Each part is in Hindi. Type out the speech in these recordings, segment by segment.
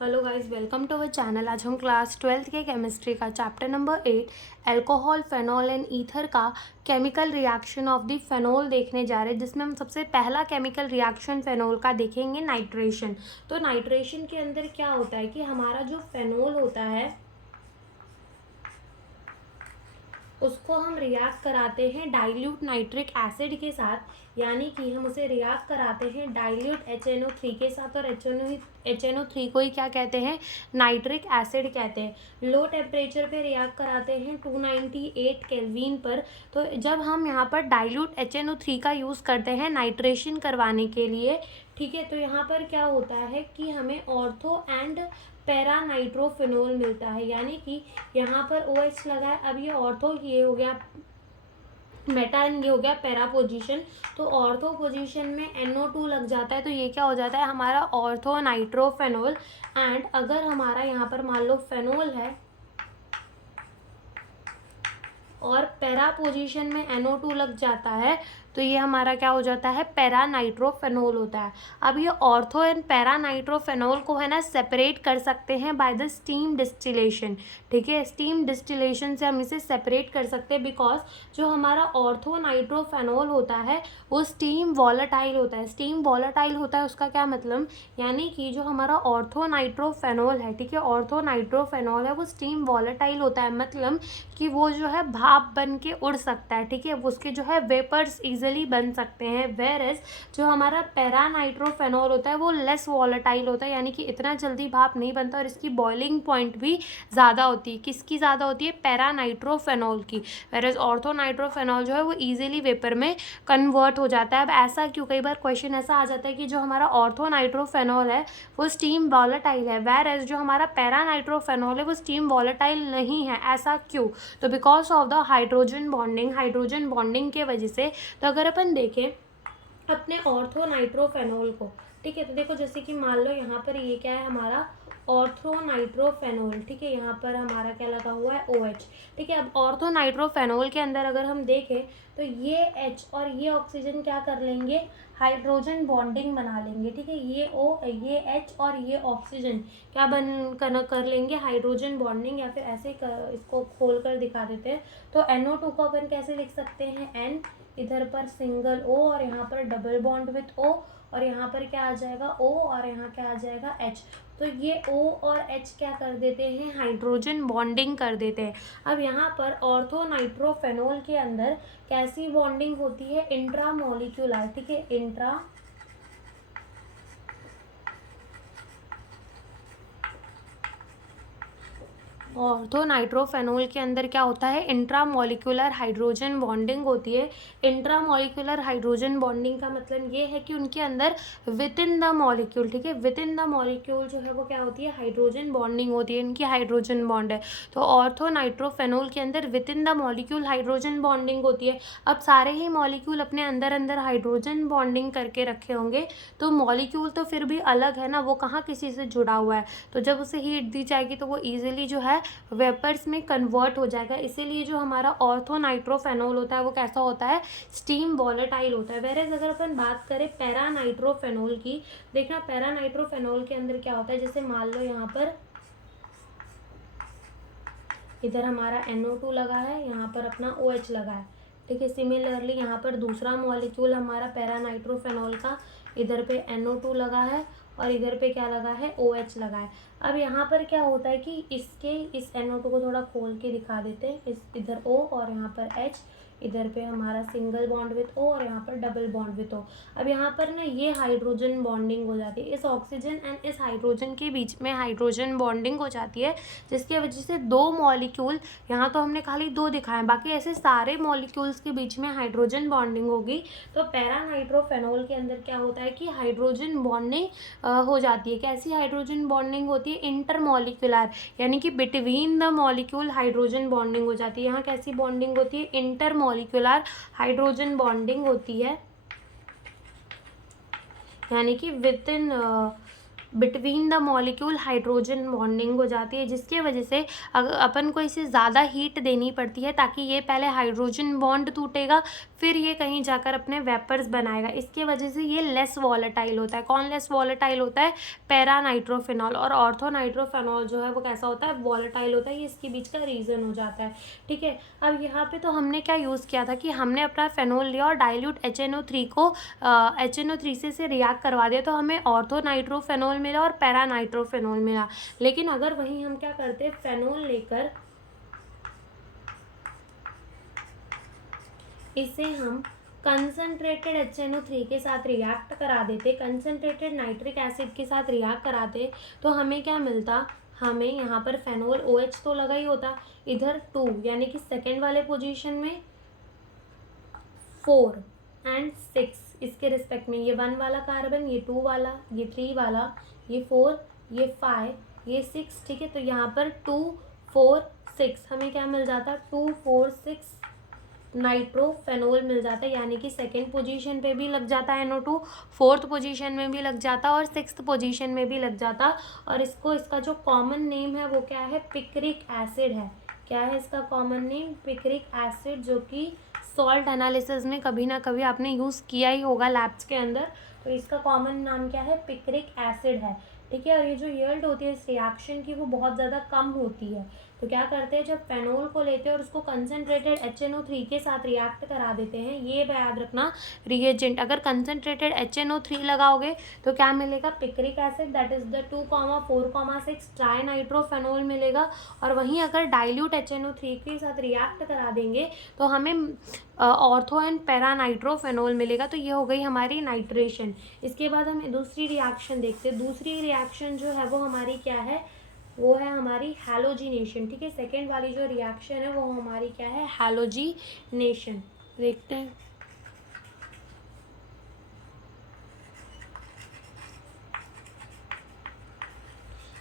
Hello guys, welcome to our channel. आज हम क्लास 12th के केमिस्ट्री का chapter number 8 alcohol, phenol and ether का chemical reaction of the phenol देखने जा रहे हैं, जिसमें हम सबसे पहला केमिकल रिएक्शन फेनॉल का देखेंगे, नाइट्रेशन। तो नाइट्रेशन के अंदर क्या होता है कि हमारा जो फेनॉल होता है उसको हम रिएक्ट कराते हैं डाइल्यूट नाइट्रिक एसिड के साथ, यानी कि हम उसे रिएक्ट कराते हैं डाइल्यूट HNO3 के साथ। और HNO3 को ही क्या कहते हैं? नाइट्रिक एसिड कहते हैं। लो टेम्परेचर पे रिएक्ट कराते हैं 298 केल्विन पर। तो जब हम यहाँ पर डाइल्यूट HNO3 का यूज़ करते हैं नाइट्रेशन करवाने के लिए, ठीक है, तो यहाँ पर क्या होता है कि हमें ऑर्थो एंड पैरा नाइट्रोफिनोल मिलता है, यानी कि यहाँ पर OH लगा है। अब ये ऑर्थो, ये हो गया मेटा एंड ये हो गया पैरा पोजीशन। तो ऑर्थो पोजीशन में NO2 लग जाता है, तो ये क्या हो जाता है हमारा ऑर्थो नाइट्रोफेनोल। एंड अगर हमारा यहाँ पर मान लो फेनोल है और पैरा पोजीशन में NO2 लग जाता है, तो ये हमारा क्या हो जाता है? पैरा नाइट्रोफेनोल होता है। अब ये ऑर्थो एंड पैरा नाइट्रोफेनोल को है ना सेपरेट कर सकते हैं बाय द स्टीम डिस्टिलेशन। ठीक है, स्टीम डिस्टिलेशन से हम इसे सेपरेट कर सकते हैं, बिकॉज जो हमारा ऑर्थो नाइट्रोफेनोल होता है वो स्टीम वॉलेटाइल होता है। स्टीम वॉलेटाइल होता है उसका क्या मतलब? यानी कि जो हमारा ऑर्थो नाइट्रोफेनोल है, ठीक है, ऑर्थो नाइट्रोफेनोल है, वो स्टीम वॉलेटाइल होता है, मतलब कि वो जो है भाप बन के उड़ सकता है। ठीक है, उसके जो है वेपर्स इजीली बन सकते हैं। वेर एज जो हमारा पैरा नाइट्रोफेनॉल होता है वो लेस वॉलेटाइल होता है, यानी कि इतना जल्दी भाप नहीं बनता और इसकी बॉइलिंग पॉइंट भी ज़्यादा होती है। किसकी ज़्यादा होती है? पैरा नाइट्रोफेनॉल की। वेर एज ऑर्थो नाइट्रोफेनॉल जो है वो ईजिली वेपर में कन्वर्ट हो जाता है। अब ऐसा क्यों? कई बार क्वेश्चन ऐसा आ जाता है कि जो हमारा ऑर्थो नाइट्रोफेनॉल है वो स्टीम वॉलेटाइल है, वेर एज जो हमारा पैरा नाइट्रोफेनॉल है वो स्टीम वॉलेटाइल नहीं है। ऐसा क्यों? तो because of the hydrogen bonding, hydrogen bonding के वजह से। तो अगर अपन देखें अपने ऑर्थो नाइट्रोफेनोल को, ठीक है, तो देखो जैसे कि मान लो यहाँ पर ये क्या है हमारा ऑर्थो नाइट्रोफेनोल, ठीक है, यहाँ पर हमारा क्या लगा हुआ है? OH। ठीक है, अब ऑर्थो नाइट्रोफेनोल के अंदर अगर हम देखें तो ये H और ये ऑक्सीजन क्या कर लेंगे? हाइड्रोजन बॉन्डिंग बना लेंगे। ठीक है, ये O, ये H और ये ऑक्सीजन क्या कर लेंगे? Hydrogen bonding. या फिर ऐसे इसको खोल कर दिखा देते हैं। तो NO2 को अपन कैसे लिख सकते हैं? N, इधर पर सिंगल O और यहाँ पर डबल बॉन्ड विथ O, और यहाँ पर क्या आ जाएगा? O और यहाँ क्या आ जाएगा? H। तो ये O और H क्या कर देते हैं? हाइड्रोजन बॉन्डिंग कर देते हैं। अब यहाँ पर ऑर्थो नाइट्रोफेनोल के अंदर कैसी बॉन्डिंग होती है? Intra molecular. ठीक है, इंट्रा ऑर्थो नाइट्रोफेनोल के अंदर क्या होता है? इंट्रामॉलिक्यूलर हाइड्रोजन बॉन्डिंग होती है। इंट्रामॉलिक्यूलर हाइड्रोजन बॉन्डिंग का मतलब ये है कि उनके अंदर विद इन द मॉलिक्यूल, ठीक है, विद इन द मॉलिक्यूल जो है वो क्या होती है? हाइड्रोजन बॉन्डिंग होती है, इनकी हाइड्रोजन बॉन्ड है। तो ऑर्थो नाइट्रोफेनोल के अंदर with in the molecule hydrogen bonding होती है। अब सारे ही मॉलिक्यूल अपने अंदर अंदर हाइड्रोजन बॉन्डिंग करके रखे होंगे, तो मॉलिक्यूल तो फिर भी अलग है ना, वो कहाँ किसी से जुड़ा हुआ है। तो जब उसे हीट दी जाएगी तो वो ईजिली जो है वेपर्स में कन्वर्ट हो जाएगा। इसीलिए जो हमारा ऑर्थो नाइट्रोफेनोल होता है वो कैसा होता है? स्टीम वॉलेटाइल होता है। वेरेज अगर अपन बात करें पैरा नाइट्रोफेनोल की, देखना पैरा नाइट्रोफेनोल के अंदर क्या होता है। जैसे मान लो यहाँ पर इधर हमारा NO2 लगा है, यहाँ पर अपना OH लगा है। ठीक है, सिमिलरली यहाँ पर दूसरा मॉलिक्यूल हमारा पैरा नाइट्रोफेनोल का, इधर पे NO2 लगा है और इधर पे क्या लगा है? OH लगा है। अब यहाँ पर क्या होता है कि इस NO2 को थोड़ा खोल के दिखा देते हैं। इस इधर O और यहाँ पर H, इधर पे हमारा सिंगल बॉन्ड विथ O और यहाँ पर डबल बॉन्ड विथ O। अब यहाँ पर ना ये हाइड्रोजन बॉन्डिंग हो जाती है, इस ऑक्सीजन एंड इस हाइड्रोजन के बीच में हाइड्रोजन बॉन्डिंग हो जाती है, जिसकी वजह से दो मॉलिक्यूल, यहाँ तो हमने खाली दो दिखाए, बाकी ऐसे सारे मॉलिक्यूल्स के बीच में हाइड्रोजन बॉन्डिंग होगी। तो पैरा नाइट्रोफेनोल के अंदर क्या होता है कि हाइड्रोजन बॉन्डिंग हो जाती है। कैसी हाइड्रोजन बॉन्डिंग होती है? इंटरमॉलिक्यूलर, यानी कि between the molecule hydrogen bonding हो जाती है। यहाँ कैसी बॉन्डिंग होती है? इंटरमॉलिक्यूलर हाइड्रोजन बॉन्डिंग होती है, यानी कि with in between the molecule hydrogen bonding हो जाती है, जिसकी वजह से अगर अपन को इसे ज़्यादा हीट देनी पड़ती है ताकि ये पहले हाइड्रोजन बॉन्ड टूटेगा, फिर ये कहीं जाकर अपने वेपर्स बनाएगा। इसकी वजह से ये लेस वॉलेटाइल होता है। कौन लेस वॉलेटाइल होता है? Para nitrophenol. और ऑर्थो नाइट्रोफिनॉल जो है वो कैसा होता है? वॉलेटाइल होता है। ये इसके बीच का रीज़न हो जाता है। ठीक है, अब यहाँ पे तो हमने क्या यूज़ किया था कि हमने अपना फेनोल लिया और डाइल्यूट HNO3 को HNO3 से रिएक्ट करवा दिया, तो हमें ऑर्थो नाइट्रोफेनोल मिला और पैरा नाइट्रोफेनोल मिला। लेकिन अगर वहीं हम क्या करते, फेनोल लेकर इसे हम कंसनट्रेटेड HNO3 के साथ रिएक्ट करा देते, कंसनट्रेटेड नाइट्रिक एसिड के साथ रिएक्ट कराते, तो हमें क्या मिलता? हमें यहाँ पर फेनोल OH तो लगा ही होता, इधर 2 यानी कि सेकेंड वाले पोजीशन में 4 एंड 6 इसके रिस्पेक्ट में, ये 1 वाला कार्बन, ये 2 वाला, ये 3 वाला, ये 4, ये 5, ये 6। ठीक है, तो यहाँ पर 2 4 6 हमें क्या मिल जाता? 2 4 6 नाइट्रोफेनोल मिल जाता है, यानी कि सेकेंड पोजीशन पे भी लग जाता है NO2, फोर्थ पोजीशन में भी लग जाता और सिक्स्थ पोजीशन में भी लग जाता। और इसका जो कॉमन नेम है वो क्या है? पिक्रिक एसिड है। क्या है इसका कॉमन नेम? पिक्रिक एसिड, जो कि सॉल्ट एनालिसिस में कभी ना कभी आपने यूज़ किया ही होगा लैब्स के अंदर। तो इसका कॉमन नाम क्या है? पिक्रिक एसिड है। ठीक है, और ये जो यील्ड होती है इस रिएक्शन की वो बहुत ज़्यादा कम होती है। तो क्या करते हैं, जब फेनोल को लेते हैं और उसको कंसनट्रेटेड HNO3 के साथ रिएक्ट करा देते हैं, ये याद रखना रिएजेंट, अगर कंसनट्रेटेड HNO3 लगाओगे तो क्या मिलेगा? Picric acid, that is the 2,4,6 trinitrophenol मिलेगा। और वहीं अगर डाइल्यूट HNO3 के साथ रिएक्ट करा देंगे तो हमें ऑर्थो एंड पैरा नाइट्रोफेनोल मिलेगा। तो ये हो गई हमारी नाइट्रेशन। इसके बाद हम दूसरी रिएक्शन देखते हैं। दूसरी रिएक्शन जो है वो हमारी क्या है? वो है हमारी हैलोजिनेशन। ठीक है, सेकेंड वाली जो रिएक्शन है वो हमारी क्या है? हैलोजिनेशन। देखते हैं।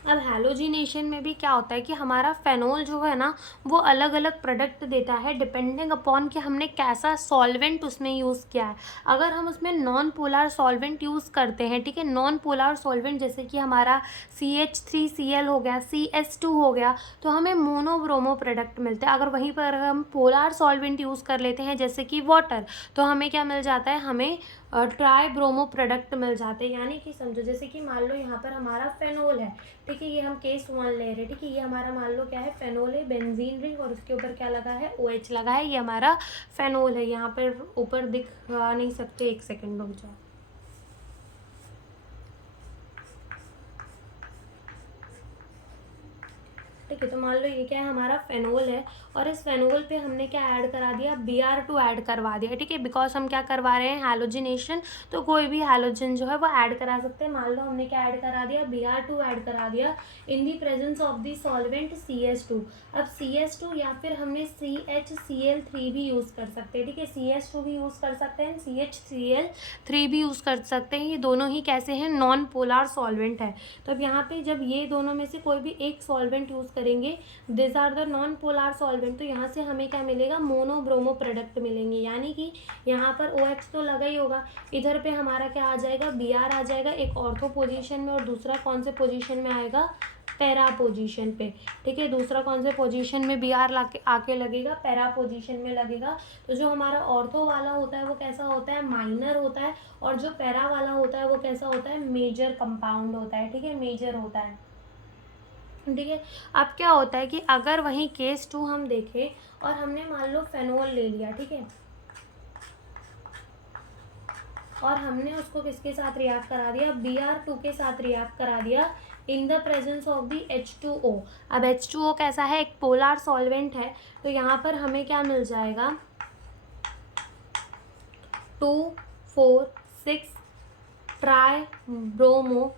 अब हैलोजिनेशन में भी क्या होता है कि हमारा फेनोल जो है ना वो अलग अलग प्रोडक्ट देता है डिपेंडिंग अपॉन कि हमने कैसा सॉल्वेंट उसमें यूज़ किया है। अगर हम उसमें नॉन पोलर सॉल्वेंट यूज़ करते हैं, ठीक है, नॉन पोलर सॉल्वेंट जैसे कि हमारा CH3Cl हो गया, CS2 हो गया, तो हमें मोनोब्रोमो प्रोडक्ट मिलते हैं। अगर वहीं पर हम पोलर सॉल्वेंट यूज़ कर लेते हैं जैसे कि वाटर, तो हमें क्या मिल जाता है? हमें ट्राई ब्रोमो प्रोडक्ट मिल जाते हैं। यानी कि समझो जैसे कि मान लो यहाँ पर हमारा फेनोल है, ठीक है, ये हम केस 1 ले रहे हैं, ठीक है, ये हमारा मान लो क्या है? फेनोल है, बेंजीन रिंग, और उसके ऊपर क्या लगा है? OH लगा है, ये हमारा फेनोल है। यहाँ पर ऊपर दिखा नहीं सकते, 1 सेकेंड रुक जाओ। ठीक है, तो मान लो ये क्या है? हमारा फेनोल है, और इस फेनोल पे हमने क्या ऐड करा दिया? Br2 ऐड करवा दिया। ठीक है, बिकॉज हम क्या करवा रहे हैं? हैलोजिनेशन, तो कोई भी हैलोजन जो है वो ऐड करा सकते हैं। मान लो हमने क्या ऐड करा दिया? Br2 ऐड करा दिया in the presence of the solvent CS2। अब CS2 या फिर हमने CHCl3 भी यूज़ कर सकते हैं। ठीक है, CS2 भी यूज़ कर सकते हैं, CHCl3 भी यूज़ कर सकते हैं। ये दोनों ही कैसे हैं? नॉन पोलर सॉल्वेंट है। तो अब यहाँ पे जब ये दोनों में से कोई भी एक सॉल्वेंट यूज़ करेंगे, this are the non polar solvent, तो यहाँ से हमें क्या मिलेगा? मोनोब्रोमो प्रोडक्ट मिलेंगे। यानी कि यहाँ पर OH तो लगा ही होगा, इधर पे हमारा क्या आ जाएगा? Br आ जाएगा, एक ऑर्थो पोजीशन में, और दूसरा कौन से पोजीशन में आएगा? पैरा पोजीशन पे। ठीक है, दूसरा कौन से पोजीशन में Br आके लगेगा? पैरा पोजीशन में लगेगा। तो जो हमारा ऑर्थो वाला होता है वो कैसा होता है? माइनर होता है, और जो पैरा वाला होता है वो कैसा होता है? मेजर कंपाउंड होता है। ठीक है, मेजर होता है। ठीक है, अब क्या होता है कि अगर वहीं केस 2 हम देखें और हमने मान लो फेनोल ले लिया, ठीक है, और हमने उसको किसके साथ रिएक्ट करा दिया? Br2 के साथ रिएक्ट करा दिया in the presence of the H2O। अब H2O कैसा है? एक पोलर सॉल्वेंट है, तो यहाँ पर हमें क्या मिल जाएगा? 2 4 6 ट्राई ब्रोमो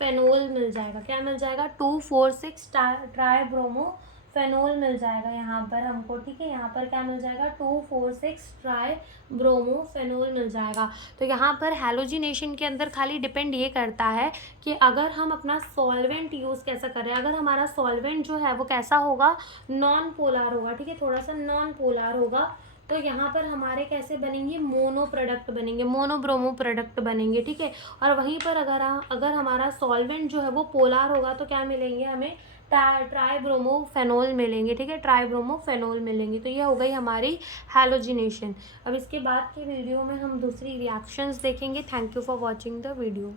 फेनोल मिल जाएगा। क्या मिल जाएगा? 2 4 6 ट्राई ब्रोमो फेनोल मिल जाएगा यहाँ पर हमको। ठीक है, यहाँ पर क्या मिल जाएगा? 2 4 6 ट्राई ब्रोमो फेनोल मिल जाएगा। तो यहाँ पर हैलोजिनेशन के अंदर खाली डिपेंड ये करता है कि अगर हम अपना सॉल्वेंट यूज़ कैसा कर रहे हैं। अगर हमारा सॉल्वेंट जो है वो कैसा होगा? नॉन पोलर होगा। ठीक है, थोड़ा सा नॉन पोलर होगा, तो यहाँ पर हमारे कैसे बनेंगे, मोनो प्रोडक्ट बनेंगे, मोनोब्रोमो प्रोडक्ट बनेंगे, ठीक है। और वहीं पर अगर हमारा सॉल्वेंट जो है वो पोलार होगा तो क्या मिलेंगे हमें, ट्राइब्रोमोफेनॉल मिलेंगे, ठीक है, ट्राइब्रोमोफेनॉल मिलेंगे। तो ये हो गई हमारी हैलोजिनेशन। अब इसके बाद के वीडियो में हम दूसरी रिएक्शंस देखेंगे। Thank you for watching the video.